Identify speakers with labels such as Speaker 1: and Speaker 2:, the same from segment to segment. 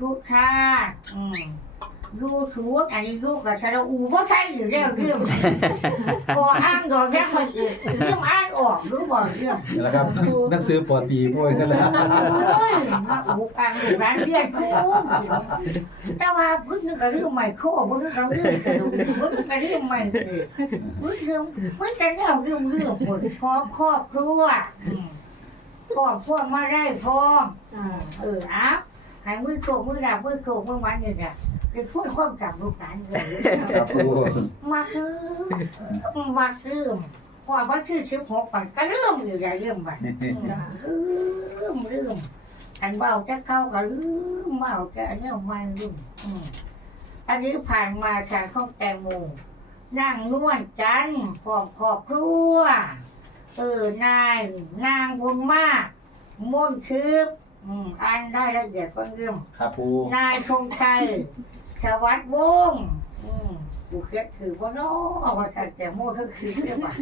Speaker 1: ทุกชาติอืมยูทูบอันนี้ยูกับชาลอูว่าใช่อยู่แล้วเรื่องพออ่านก่อนแค่คนอื่นเรื่องอ่านออกรู้บ่เรื่อง
Speaker 2: นี่แหละครับหนังสือปอตีพวกนั่นแหละ
Speaker 1: เฮ้ยมาอุกอ่านอยู่ร้านเรียนครูแต่ว่าพึ่งนึกกับเรื่องใหม่โคพึ่งนึกกับเรื่องกระดูกพึ่งนึกกับเรื่องใหม่เลยพึ่งเรื่องพึ่งจะเรื่องเรื่องเรื่องหมดพร้อมครอบครัวอืมครอบครัวมาได้พร้อม
Speaker 3: อ่า
Speaker 1: เอออ้าว หายมือโขกมือดาบมือโขกมือวันเนี่ยจ้ะเป็นพูดความจำลูกหลานเลย
Speaker 2: ครับปู
Speaker 1: มาคือมาคือพอว่าชื่อชิบหกปันก็เริ่มอยู่อย่าเริ่มไปเริ่มเริ่มอันเบาจะเข้าก็ลืมเบาจะอันนี้ไม่ลืมอืมอันนี้ผ่านมาจากห้องแตงโมนั่งนวดจันทร์พร้อมครอบครัวเออนายนางบุญมากม่นคืบ อืมอ่านได้ละเอียดฟังเรื่อง
Speaker 2: ครับปู
Speaker 1: นายธงชัยชวัฒน์วงศ์อืมกูเครียดถือว่าน้อเอามาจัดแต่โม่ทั้งคืนเรียกว่า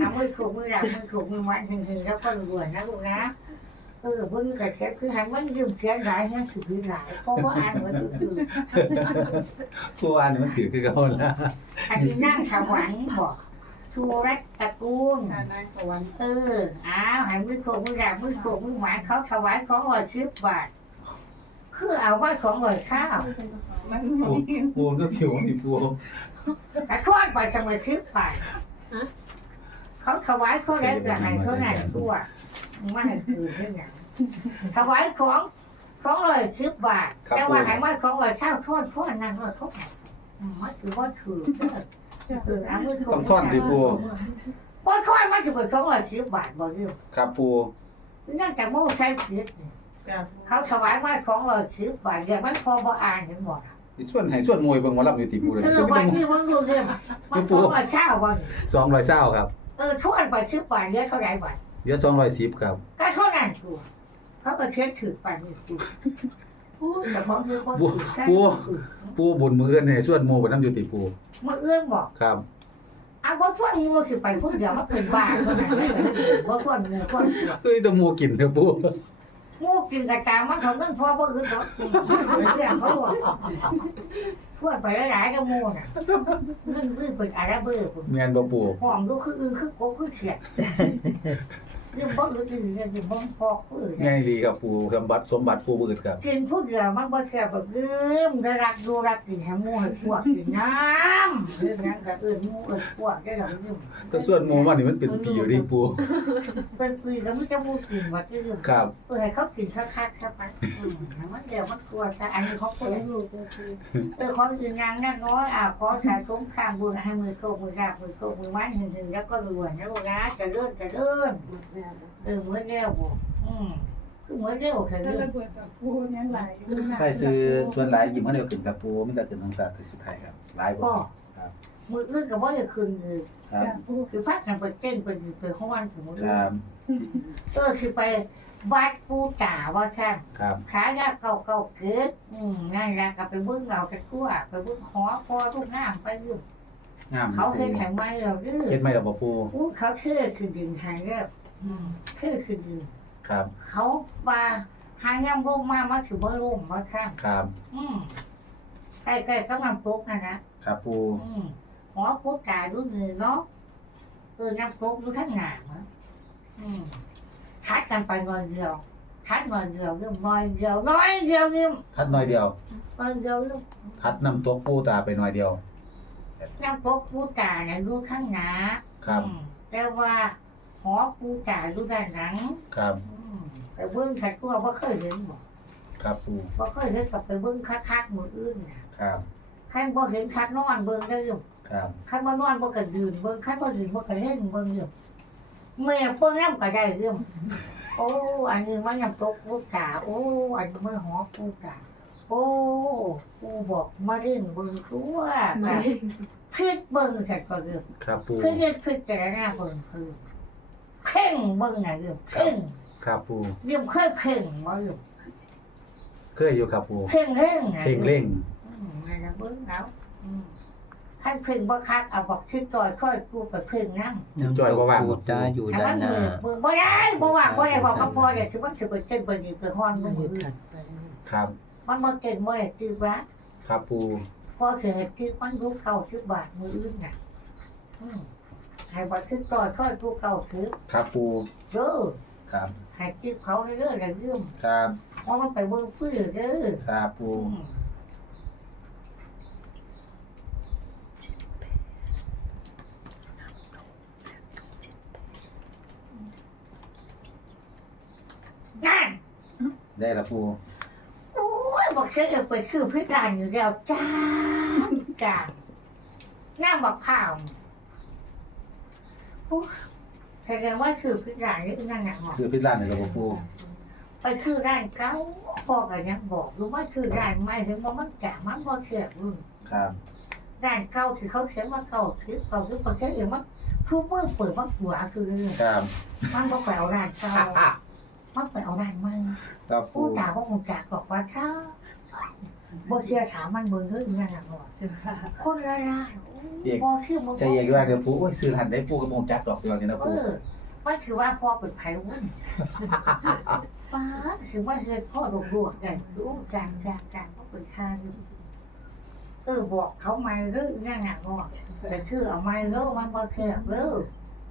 Speaker 1: น้ำมือขูมือหลังมือขูมือมันหึงหึงแล้วก็รวยนะลูกนะเออพวกนี้ก็เครียดคือหันมันยืมเครียดหลายนั่นคือคือหลายเพราะว่าอ่านเหมือนคือ
Speaker 2: ปูอ่านนี่มันถือคือเขาแล้ว
Speaker 1: อันนี้นั่งถวันบอก ชูรัตตระกูล
Speaker 3: การนั่งสวรรค์
Speaker 1: เออ อ้าวให้มือโขกมือดาบมือโขกมือหวานเขาถวายของลอยชิบบาท คือเอาไว้ของลอยข้าว
Speaker 3: มัน
Speaker 2: ปูปูก็ผิวมีปู
Speaker 1: แต่ทอดไปเสมอชิบบาทเขาถวายเขาแล้วจะให้เขาไหนตัวไม่ให้คือเรื่องอย่างถวายของของลอยชิบบาท แต่ว่าให้ว่าของลอยข้าวทอดทอดนั่นทอดทอดอืมมันคือว่าถือเด้อ เออเอามือโขก
Speaker 2: ต้องท่อนดิปู
Speaker 1: ว่าทอดมันจะเป็นของลอยชิบบาทบ่เรื่อง
Speaker 2: ครับปู
Speaker 1: นั่นแต่โม่ใช้ผิดนี่เขาถวายไว้ของเราซื้อบาทเดียวมันพอบ่อ่านเห็นหมดอะ
Speaker 2: มีส่วนให้ส่วนมวยเบิ่งหมารับอยู่ติปูเลย
Speaker 1: เออ
Speaker 2: ไม่
Speaker 1: วั
Speaker 2: ต้
Speaker 1: น
Speaker 2: อง
Speaker 1: ที่มันรู้เรื่องมันของเราเช่าวัน
Speaker 2: สองร้อยเศร้าครับ
Speaker 1: เออทุกอันไปซื้อบาทเดียวเท่าไหร่บาท
Speaker 2: เดี๋ยวสองร้อยสิบครับ
Speaker 1: ก็เท่านั้นตัวเขาก็เช็ดถือปานนี้ตัว พูดแต่ของคือคนถือแค่
Speaker 2: ปูปูบุญมือเอื้อนให้ส่วนโมไปน้ำอยู่ติปู
Speaker 1: มาเอื้อนบอก
Speaker 2: ครับ
Speaker 1: เอาว่าส่วนงูคือไปพูดเดียวมันเป็นบ้าเท่านั้นเลยว่าส่วนงูส่วนตัว
Speaker 2: เอ้ยต้องโมกินเถอะปู
Speaker 1: งูกินกระจางมันเขาเงินพอบ่อื่นหรอกเรื่องเขาบอกส่วนไปหลายๆก็งูน่ะเงินบื้อเป็นอะไรบื้อ
Speaker 2: แมนบ่ปู
Speaker 1: หอมดูคืออื่นคือกบคือเขียด เรื่องบ่อื่นอื่นเรื่องบ่พอกคืออื่น
Speaker 2: ง่ายดีครับปูสมบัติสมบัติปูบืดครับ
Speaker 1: กินผู้เดียวมันบ่แค่บ่ลืมได้รักดูรักกินให้หมู่ให้พวกกินน้ำเรื่องนั้นก็อื่นหมู่อื่นพวกได้ดอกลืม
Speaker 2: ก็ส่วนโมมันนี่มันเป็นปีอยู่ดิปู
Speaker 1: เป็นปีก็มันจะมูกินว่าลืม
Speaker 2: ครับ
Speaker 1: เออให้เขากินคักๆซะไปอืมให้มันเดี๋ยวมันกลัวซะอันนี้ของคน
Speaker 3: นลูกก็คือ
Speaker 1: เออของอื่นนางนั่นน้อยอะขอชายสงครามบุญให้มือโตมือราบมือโตมือมันหึงๆแล้วก็รวยนะลูกนะจะเลื่อนจะเลื่อน
Speaker 3: หมดแล้วนะ
Speaker 1: เออเหมือนเร็วบ่อืมคือเหมือนเร็วเธอ
Speaker 3: ถ้า
Speaker 1: เรื่
Speaker 3: ระเบิดกับพูยังไหล
Speaker 2: ใครซื้อส่วนหลายยิ้มเขาเดียวขึ้นกับปูไม่แต่ขึ้นทางศาสตร์สุดท้ายครับหลายบ่ครับ
Speaker 1: มืออื่นก็บ่ได้คืนเลย
Speaker 2: ครับ
Speaker 3: พู
Speaker 1: คือพักกันไปเต้นไปไปห้องสมมุติ
Speaker 2: ครับ
Speaker 1: เออคือไปวัดปูตาว่าค่ะ
Speaker 2: ครับ
Speaker 1: ขายาเก่าเก่าๆเกิดอืมนั่นแหละก็ไปเบิ่งเอากันทั่วไปเบิ่งหอพอลูกน้ำไปอยู่
Speaker 2: งาม
Speaker 1: เขาเคยแข่งไม้เราดื้อ
Speaker 2: เฮ็ดไหมกับบ่ปู
Speaker 1: อู้เขาเชื่อคือดินหายเรีย บอืมเชื่อคือดิน
Speaker 2: ครับ
Speaker 1: เขาว่าหางย่ำร่มมามาถือว่าร่มว่าค่ะ
Speaker 2: ครับ
Speaker 1: อืมใกล้ๆก็น้ำตกนะนะครับ
Speaker 2: ปู
Speaker 1: อืมหอปูตาอยู่นี่เนาะเออน้ำตกอยู่ข้างหน้าเหรออืมทัดกันไปหน่อยเดียวทัดหน่อยเดียวเรื่องน้อยเดียวน้อยเดียวเรื่อง
Speaker 2: ทัดหน่อยเดียว
Speaker 1: น้อยเดียวเรื่อง
Speaker 2: ทัดน้ำตัวปูตาไปหน่อยเดียว
Speaker 1: น้ำตกปูตาเนี่ยอยู่ข้างหน้า
Speaker 2: ครับ
Speaker 1: อืมแต่ว่า หอปูตาอยู่ด้านหลัง
Speaker 2: ครับ
Speaker 1: อืมไปเบิ้งขัดตัวว่าเคยเห็นบ่
Speaker 2: ครับปู
Speaker 1: ว่าเคยเห็นกับไปเบิ้งคักๆมืออื่นน่ะ
Speaker 2: ครับ
Speaker 1: คันบ่เห็นคักนอนเบิ้งได้อยู่
Speaker 2: ครับ
Speaker 1: คันบ่นอนบ่ก็ยืนเบิ้งคันบ่ยืนบ่ก็เล่นเบิ้งอยู่เมื่อเปิ้งน้ำก็ได้เรื่องโอ้ อันนี้มันน้ำตกปูตาโอ้อันนี้มันหอปูตาโอ้ปูบอกมาเล่นเบิ้งตัว
Speaker 3: ไม่
Speaker 1: คิดเบิ้งกันก็เรื่อง
Speaker 2: ครับปู
Speaker 1: คือเรียกพิจารณาเบิ่งคือ เข่งเบิ่งน่ะเรื่องเข่ง
Speaker 2: ครับปู
Speaker 1: เรื่องเคยเข่งบ่เรื่อง
Speaker 2: เคยอยู่ครับปู
Speaker 1: เข่งเร่งน่ะ
Speaker 2: เพ่งเร่ง
Speaker 1: อืมนั่นน่ะเบิ่งเอาอืมคันเข่งบ่คักเอาบอกคิดจอยค่อยกูไปเข่งนำ
Speaker 2: จอยบ่ว่าง
Speaker 4: พูดจาอยู่
Speaker 1: แต่
Speaker 4: ด้า
Speaker 1: มันน
Speaker 4: หน้า
Speaker 1: มือมือบ่ได้บ่ว่างบ่ได้บอกกับพ่อเดี๋ยวสิมันสิไปเต้นไปนี่ไปฮ้อนมืออื่น
Speaker 2: ครับ
Speaker 1: บมันมาเก่งมาเลยจืดละ
Speaker 2: ครับปู
Speaker 1: พอเกิดจืดมันรู้เก่าชือบาทมืออื่นน่ะอืม ให้บัตรคือต่อยค่อยรู้เก่าชือ
Speaker 2: ครับปู
Speaker 1: เด้อ
Speaker 2: ครับ
Speaker 1: ให้จืดเขาเรื่อยๆเรื่อย
Speaker 2: ครับ
Speaker 1: ๆเพราะมันไปเบิ่งฟื้นเด้อ
Speaker 2: ครับปู
Speaker 1: อืมนั่น
Speaker 2: ได้ละปู
Speaker 1: โอ้ยบอกเคยเอาไปคือพิการอยู่แล้วจ้าจ้าหน้าบอกข่าวโอ้ย แสดงว่าคือพิการนี่นั่นน่ะหมอ
Speaker 2: ซื้อพิซซ่าในระบบปู
Speaker 1: ไปคือร้านเก้าพอกันยังบอกรู้ว่าคือร้านไม่ถึงว่ามันจ่ามันพอเสียรุ่น
Speaker 2: ครับ
Speaker 1: ร้านเก้าที่เขาเขียนว่าเก้าคือเก้าคือประเทศอื่นมันคือเมื่อเปิดมันหัวคือ
Speaker 2: ครับ
Speaker 1: มันก็ไปเอาร้านเก้ามันไปเอาร้านไม่
Speaker 2: ครับปู
Speaker 1: ผู้จ่าก็คงจากบอกว่าช้า บ่เชื่อถามมันเบิ่งเรื่องนั่นน่ะหมอคนละลายพอชื่อมึง
Speaker 2: ใจเย็นว่าเดี๋ยวปูโอ้ยซื้อหันได้ปูกระโมงจัดดอกเดียวนี่นะ
Speaker 1: เอ
Speaker 2: ปู
Speaker 1: อมันคือว่าพ่อเป็นไผ่วุ้นป้าคือว่าเฮ็ดพ่อหลวงหลวงกันรู้จางจางจางก็เป็นข้าอยู่เออบอกเขาไม่เรื่องนั่นน่ะพ่อแต่คือเอาไม่เลิกมันบ่แคบเลิก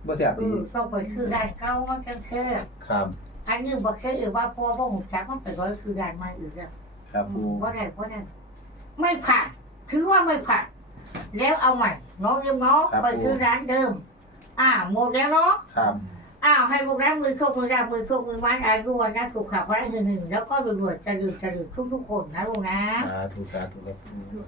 Speaker 2: บ่เสียบ
Speaker 1: เอ
Speaker 2: ดี
Speaker 1: อต้องไปคือได้เก้ามันก็แคบ
Speaker 2: ครับ
Speaker 1: อันนี้บ่แคบเออว่าพ่อบ่หูจักมันไปร้อยคือได้มาอีกแล้ว
Speaker 2: ครับปู
Speaker 1: ว่าได้ว่าได้ไม่ผ่านถือว่าไม่ผ่านแล้วเอาใหม่น้องเอ็มเนาะไปซื้อร้านเดิม อ่าหมดแล้วเนาะ
Speaker 2: ครับ
Speaker 1: อ้าวให้ลูกร้านมือโชคมือราบมือโชคมือมันอายุวันนะถูกขับไว้หนึ่งหนึ่งแล้วก็รวยๆจะดื่มจะดื่มทุกๆคนนะลูกนะ
Speaker 2: สาธุสาธุครับปู